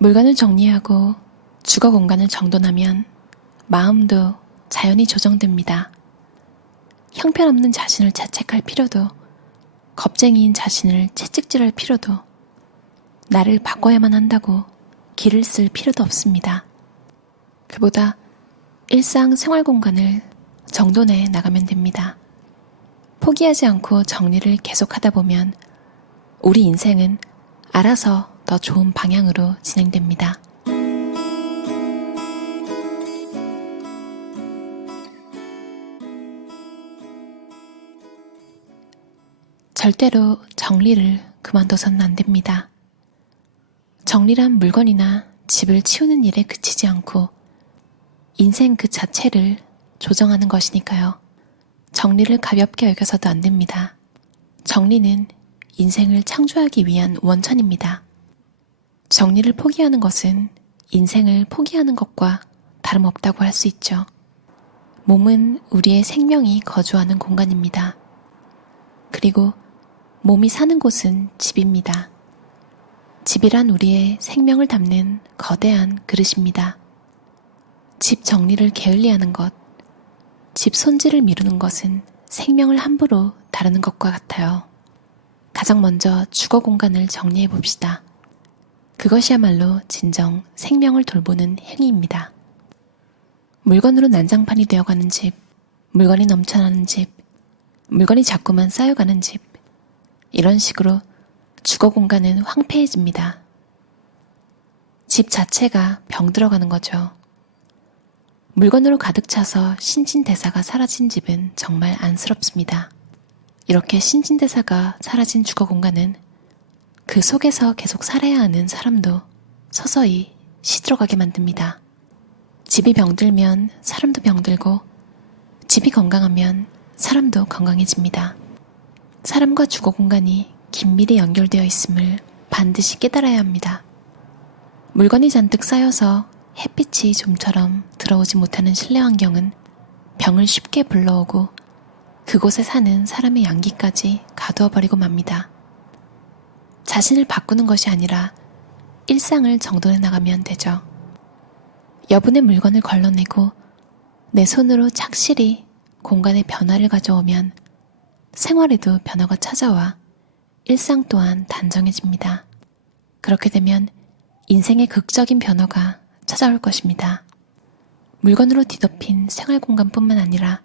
물건을 정리하고 주거 공간을 정돈하면 마음도 자연히 조정됩니다. 형편없는 자신을 자책할 필요도, 겁쟁이인 자신을 채찍질할 필요도, 나를 바꿔야만 한다고 기를 쓸 필요도 없습니다. 그보다 일상 생활 공간을 정돈해 나가면 됩니다. 포기하지 않고 정리를 계속하다 보면 우리 인생은 알아서 더 좋은 방향으로 진행됩니다. 절대로 정리를 그만둬서는 안 됩니다. 정리란 물건이나 집을 치우는 일에 그치지 않고 인생 그 자체를 조정하는 것이니까요. 정리를 가볍게 여겨서도 안 됩니다. 정리는 인생을 창조하기 위한 원천입니다. 정리를 포기하는 것은 인생을 포기하는 것과 다름없다고 할 수 있죠. 몸은 우리의 생명이 거주하는 공간입니다. 그리고 몸이 사는 곳은 집입니다. 집이란 우리의 생명을 담는 거대한 그릇입니다. 집 정리를 게을리하는 것, 집 손질을 미루는 것은 생명을 함부로 다루는 것과 같아요. 가장 먼저 주거 공간을 정리해 봅시다. 그것이야말로 진정 생명을 돌보는 행위입니다. 물건으로 난장판이 되어가는 집, 물건이 넘쳐나는 집, 물건이 자꾸만 쌓여가는 집, 이런 식으로 주거 공간은 황폐해집니다. 집 자체가 병들어가는 거죠. 물건으로 가득 차서 신진대사가 사라진 집은 정말 안쓰럽습니다. 이렇게 신진대사가 사라진 주거 공간은 그 속에서 계속 살아야 하는 사람도 서서히 시들어가게 만듭니다. 집이 병들면 사람도 병들고, 집이 건강하면 사람도 건강해집니다. 사람과 주거 공간이 긴밀히 연결되어 있음을 반드시 깨달아야 합니다. 물건이 잔뜩 쌓여서 햇빛이 좀처럼 들어오지 못하는 실내 환경은 병을 쉽게 불러오고 그곳에 사는 사람의 양기까지 가두어버리고 맙니다. 자신을 바꾸는 것이 아니라 일상을 정돈해 나가면 되죠. 여분의 물건을 걸러내고 내 손으로 착실히 공간에 변화를 가져오면 생활에도 변화가 찾아와 일상 또한 단정해집니다. 그렇게 되면 인생의 극적인 변화가 찾아올 것입니다. 물건으로 뒤덮인 생활 공간뿐만 아니라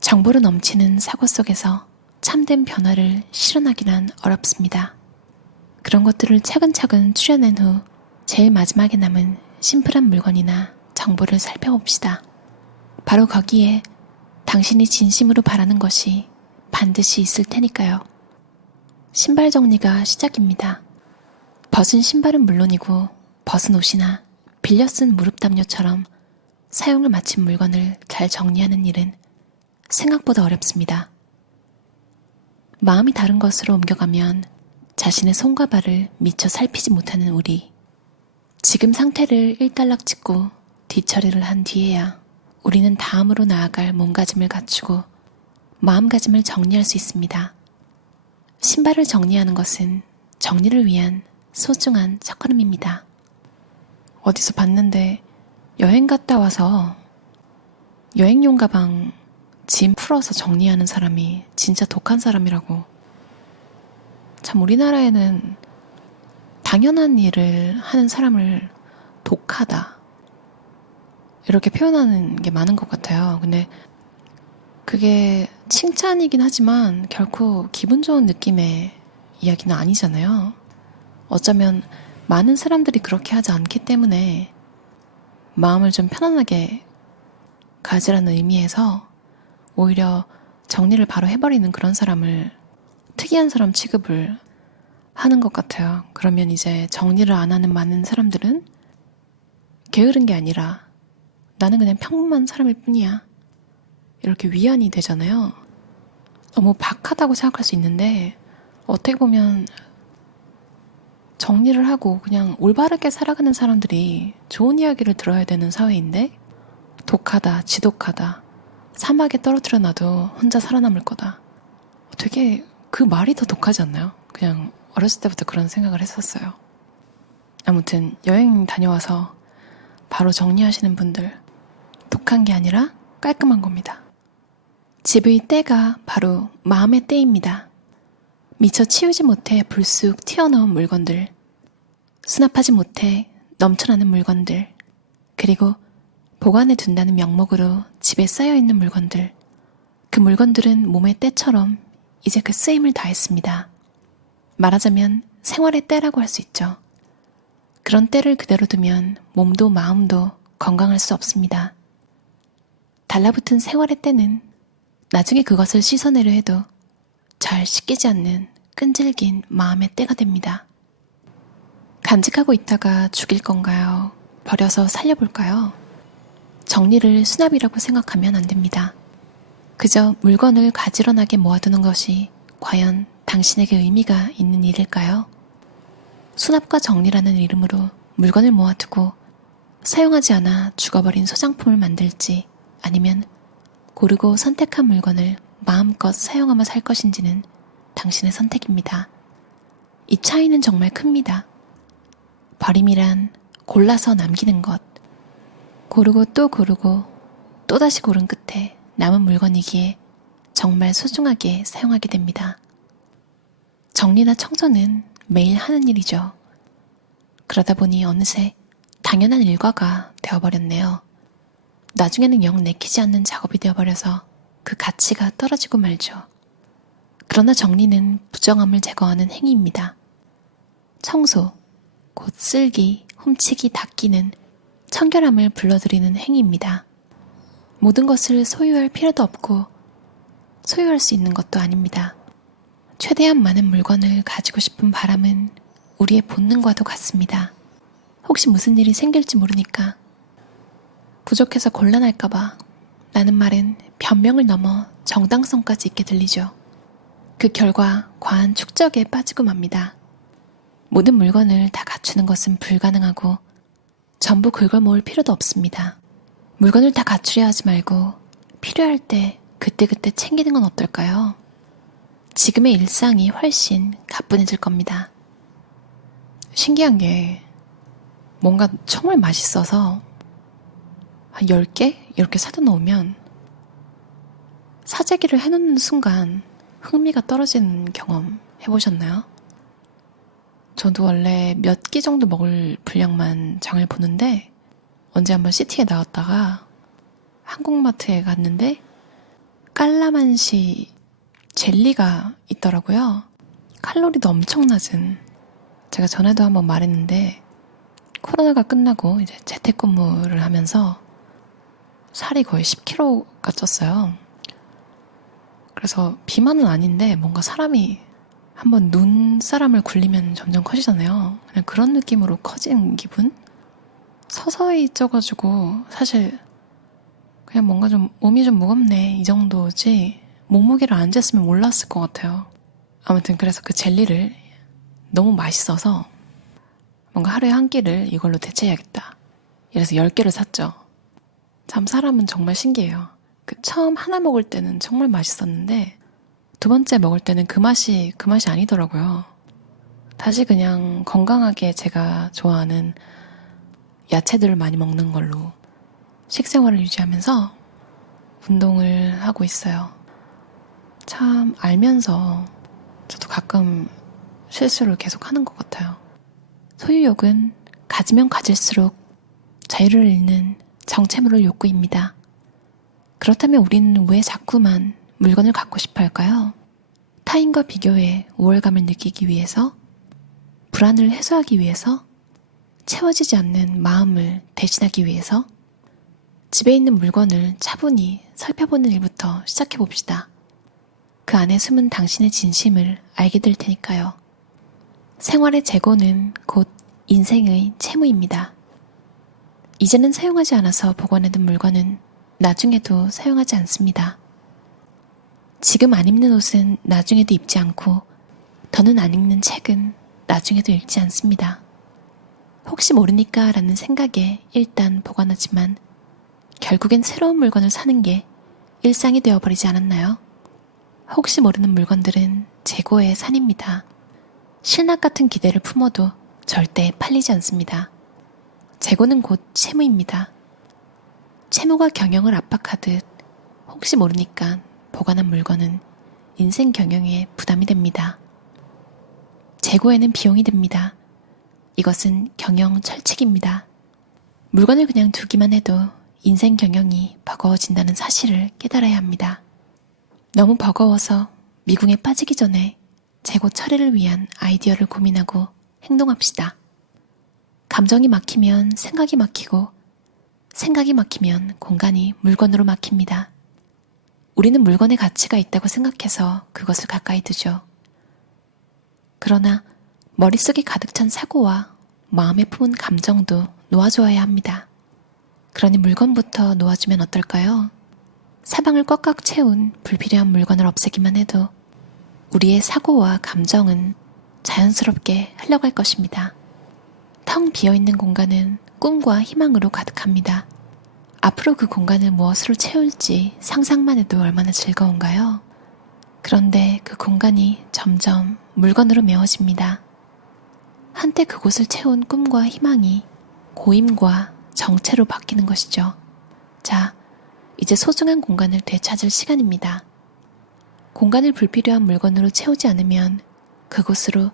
정보로 넘치는 사고 속에서 참된 변화를 실현하기란 어렵습니다. 그런 것들을 차근차근 추려낸 후 제일 마지막에 남은 심플한 물건이나 정보를 살펴봅시다. 바로 거기에 당신이 진심으로 바라는 것이 반드시 있을 테니까요. 신발 정리가 시작입니다. 벗은 신발은 물론이고 벗은 옷이나 빌려 쓴 무릎 담요처럼 사용을 마친 물건을 잘 정리하는 일은 생각보다 어렵습니다. 마음이 다른 것으로 옮겨가면 자신의 손과 발을 미처 살피지 못하는 우리. 지금 상태를 일단락 짓고 뒤처리를 한 뒤에야 우리는 다음으로 나아갈 몸가짐을 갖추고 마음가짐을 정리할 수 있습니다. 신발을 정리하는 것은 정리를 위한 소중한 첫걸음입니다. 어디서 봤는데 여행 갔다 와서 여행용 가방 짐 풀어서 정리하는 사람이 진짜 독한 사람이라고. 참 우리나라에는 당연한 일을 하는 사람을 독하다 이렇게 표현하는 게 많은 것 같아요. 근데 그게 칭찬이긴 하지만 결코 기분 좋은 느낌의 이야기는 아니잖아요. 어쩌면 많은 사람들이 그렇게 하지 않기 때문에 마음을 좀 편안하게 가지라는 의미에서 오히려 정리를 바로 해버리는 그런 사람을 특이한 사람 취급을 하는 것 같아요. 그러면 이제 정리를 안 하는 많은 사람들은 게으른 게 아니라 나는 그냥 평범한 사람일 뿐이야, 이렇게 위안이 되잖아요. 너무 박하다고 생각할 수 있는데 어떻게 보면 정리를 하고 그냥 올바르게 살아가는 사람들이 좋은 이야기를 들어야 되는 사회인데 독하다, 지독하다, 사막에 떨어뜨려 놔도 혼자 살아남을 거다. 되게 그 말이 더 독하지 않나요? 그냥 어렸을 때부터 그런 생각을 했었어요. 아무튼 여행 다녀와서 바로 정리하시는 분들, 독한 게 아니라 깔끔한 겁니다. 집의 때가 바로 마음의 때입니다. 미처 치우지 못해 불쑥 튀어나온 물건들, 수납하지 못해 넘쳐나는 물건들, 그리고 보관해 둔다는 명목으로 집에 쌓여있는 물건들, 그 물건들은 몸의 때처럼 이제 그 쓰임을 다했습니다. 말하자면 생활의 때라고 할 수 있죠. 그런 때를 그대로 두면 몸도 마음도 건강할 수 없습니다. 달라붙은 생활의 때는 나중에 그것을 씻어내려 해도 잘 씻기지 않는 끈질긴 마음의 때가 됩니다. 간직하고 있다가 죽일 건가요? 버려서 살려볼까요? 정리를 수납이라고 생각하면 안 됩니다. 그저 물건을 가지런하게 모아두는 것이 과연 당신에게 의미가 있는 일일까요? 수납과 정리라는 이름으로 물건을 모아두고 사용하지 않아 죽어버린 소장품을 만들지, 아니면 고르고 선택한 물건을 마음껏 사용하며 살 것인지는 당신의 선택입니다. 이 차이는 정말 큽니다. 버림이란 골라서 남기는 것, 고르고 또 고르고 또다시 고른 끝에 남은 물건이기에 정말 소중하게 사용하게 됩니다. 정리나 청소는 매일 하는 일이죠. 그러다 보니 어느새 당연한 일과가 되어버렸네요. 나중에는 영 내키지 않는 작업이 되어버려서 그 가치가 떨어지고 말죠. 그러나 정리는 부정함을 제거하는 행위입니다. 청소, 곧 쓸기, 훔치기, 닦기는 청결함을 불러들이는 행위입니다. 모든 것을 소유할 필요도 없고 소유할 수 있는 것도 아닙니다. 최대한 많은 물건을 가지고 싶은 바람은 우리의 본능과도 같습니다. 혹시 무슨 일이 생길지 모르니까, 부족해서 곤란할까봐 라는 말은 변명을 넘어 정당성까지 있게 들리죠. 그 결과 과한 축적에 빠지고 맙니다. 모든 물건을 다 갖추는 것은 불가능하고 전부 긁어모을 필요도 없습니다. 물건을 다 갖추려 하지 말고 필요할 때 그때그때 챙기는 건 어떨까요? 지금의 일상이 훨씬 가뿐해질 겁니다. 신기한 게 뭔가 정말 맛있어서 한 10개 이렇게 사다 놓으면 사재기를 해놓는 순간 흥미가 떨어지는 경험 해보셨나요? 저도 원래 몇 끼 정도 먹을 분량만 장을 보는데 언제 한번 시티에 나갔다가 한국마트에 갔는데 깔라만시 젤리가 있더라고요. 칼로리도 엄청 낮은, 제가 전에도 한번 말했는데 코로나가 끝나고 이제 재택근무를 하면서 살이 거의 10kg가 쪘어요. 그래서 비만은 아닌데 뭔가 사람이 한번 눈사람을 굴리면 점점 커지잖아요. 그냥 그런 느낌으로 커진 기분? 서서히 쪄가지고 사실 그냥 뭔가 좀 몸이 좀 무겁네 이 정도지 몸무게를 안 쟀으면 몰랐을 것 같아요. 아무튼 그래서 그 젤리를 너무 맛있어서 뭔가 하루에 한 끼를 이걸로 대체해야겠다. 이래서 10개를 샀죠. 참 사람은 정말 신기해요. 그 처음 하나 먹을 때는 정말 맛있었는데 두 번째 먹을 때는 그 맛이 아니더라고요. 다시 그냥 건강하게 제가 좋아하는 야채들을 많이 먹는 걸로 식생활을 유지하면서 운동을 하고 있어요. 참 알면서 저도 가끔 실수를 계속 하는 것 같아요. 소유욕은 가지면 가질수록 자유를 잃는 정체모를 욕구입니다. 그렇다면 우리는 왜 자꾸만 물건을 갖고 싶어 할까요? 타인과 비교해 우월감을 느끼기 위해서? 불안을 해소하기 위해서? 채워지지 않는 마음을 대신하기 위해서? 집에 있는 물건을 차분히 살펴보는 일부터 시작해봅시다. 그 안에 숨은 당신의 진심을 알게 될 테니까요. 생활의 재고는 곧 인생의 채무입니다. 이제는 사용하지 않아서 보관해둔 물건은 나중에도 사용하지 않습니다. 지금 안 입는 옷은 나중에도 입지 않고 더는 안 읽는 책은 나중에도 읽지 않습니다. 혹시 모르니까 라는 생각에 일단 보관하지만 결국엔 새로운 물건을 사는 게 일상이 되어버리지 않았나요? 혹시 모르는 물건들은 재고의 산입니다. 실낱 같은 기대를 품어도 절대 팔리지 않습니다. 재고는 곧 채무입니다. 채무가 경영을 압박하듯 혹시 모르니까 보관한 물건은 인생 경영에 부담이 됩니다. 재고에는 비용이 듭니다. 이것은 경영 철칙입니다. 물건을 그냥 두기만 해도 인생 경영이 버거워진다는 사실을 깨달아야 합니다. 너무 버거워서 미궁에 빠지기 전에 재고 처리를 위한 아이디어를 고민하고 행동합시다. 감정이 막히면 생각이 막히고 생각이 막히면 공간이 물건으로 막힙니다. 우리는 물건의 가치가 있다고 생각해서 그것을 가까이 두죠. 그러나 머릿속에 가득 찬 사고와 마음에 품은 감정도 놓아줘야 합니다. 그러니 물건부터 놓아주면 어떨까요? 사방을 꽉꽉 채운 불필요한 물건을 없애기만 해도 우리의 사고와 감정은 자연스럽게 흘러갈 것입니다. 텅 비어있는 공간은 꿈과 희망으로 가득합니다. 앞으로 그 공간을 무엇으로 채울지 상상만 해도 얼마나 즐거운가요? 그런데 그 공간이 점점 물건으로 메워집니다. 한때 그곳을 채운 꿈과 희망이 고임과 정체로 바뀌는 것이죠. 자, 이제 소중한 공간을 되찾을 시간입니다. 공간을 불필요한 물건으로 채우지 않으면 그곳으로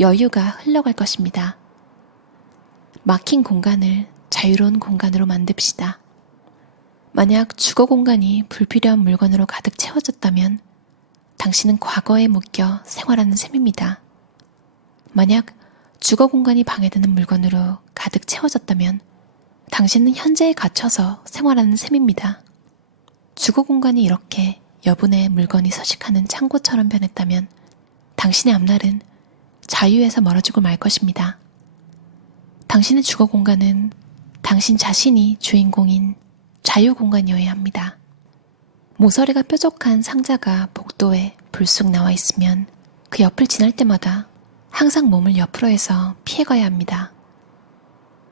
여유가 흘러갈 것입니다. 막힌 공간을 자유로운 공간으로 만듭시다. 만약 주거 공간이 불필요한 물건으로 가득 채워졌다면 당신은 과거에 묶여 생활하는 셈입니다. 만약 주거 공간이 방해되는 물건으로 가득 채워졌다면 당신은 현재에 갇혀서 생활하는 셈입니다. 주거 공간이 이렇게 여분의 물건이 서식하는 창고처럼 변했다면 당신의 앞날은 자유에서 멀어지고 말 것입니다. 당신의 주거 공간은 당신 자신이 주인공인 자유 공간이어야 합니다. 모서리가 뾰족한 상자가 복도에 불쑥 나와 있으면 그 옆을 지날 때마다 항상 몸을 옆으로 해서 피해가야 합니다.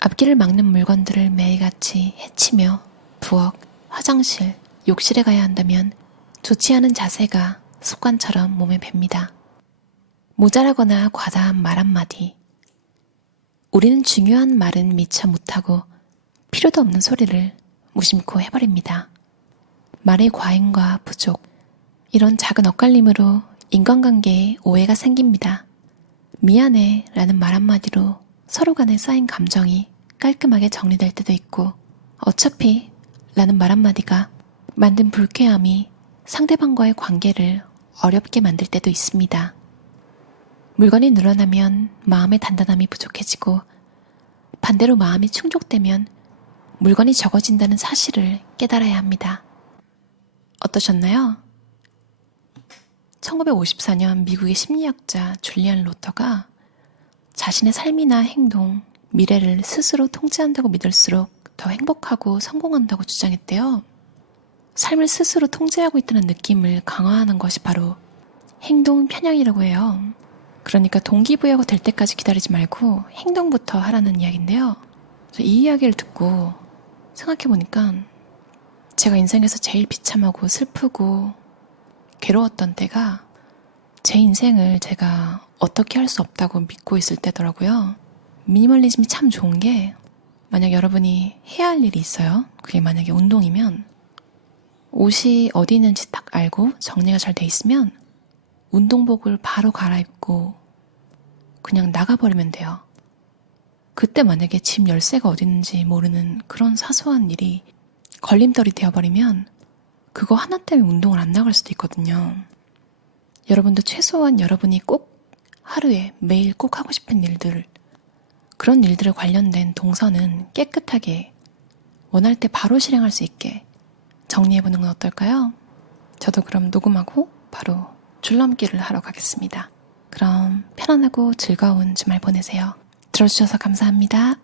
앞길을 막는 물건들을 매일같이 해치며 부엌, 화장실, 욕실에 가야 한다면 좋지 않은 자세가 습관처럼 몸에 뱄니다. 모자라거나 과다한 말 한마디. 우리는 중요한 말은 미처 못하고 필요도 없는 소리를 무심코 해버립니다. 말의 과잉과 부족, 이런 작은 엇갈림으로 인간관계에 오해가 생깁니다. 미안해 라는 말 한마디로 서로 간에 쌓인 감정이 깔끔하게 정리될 때도 있고 어차피 라는 말 한마디가 만든 불쾌함이 상대방과의 관계를 어렵게 만들 때도 있습니다. 물건이 늘어나면 마음의 단단함이 부족해지고 반대로 마음이 충족되면 물건이 적어진다는 사실을 깨달아야 합니다. 어떠셨나요? 1954년 미국의 심리학자 줄리안 로터가 자신의 삶이나 행동, 미래를 스스로 통제한다고 믿을수록 더 행복하고 성공한다고 주장했대요. 삶을 스스로 통제하고 있다는 느낌을 강화하는 것이 바로 행동 편향이라고 해요. 그러니까 동기부여가 될 때까지 기다리지 말고 행동부터 하라는 이야기인데요. 이 이야기를 듣고 생각해보니까 제가 인생에서 제일 비참하고 슬프고 괴로웠던 때가 제 인생을 제가 어떻게 할 수 없다고 믿고 있을 때더라고요. 미니멀리즘이 참 좋은 게 만약 여러분이 해야 할 일이 있어요. 그게 만약에 운동이면 옷이 어디 있는지 딱 알고 정리가 잘 돼 있으면 운동복을 바로 갈아입고 그냥 나가버리면 돼요. 그때 만약에 집 열쇠가 어디 있는지 모르는 그런 사소한 일이 걸림돌이 되어버리면 그거 하나 때문에 운동을 안 나갈 수도 있거든요. 여러분도 최소한 여러분이 꼭 하루에 매일 꼭 하고 싶은 일들, 그런 일들에 관련된 동선은 깨끗하게 원할 때 바로 실행할 수 있게 정리해보는 건 어떨까요? 저도 그럼 녹음하고 바로 줄넘기를 하러 가겠습니다. 그럼 편안하고 즐거운 주말 보내세요. 들어주셔서 감사합니다.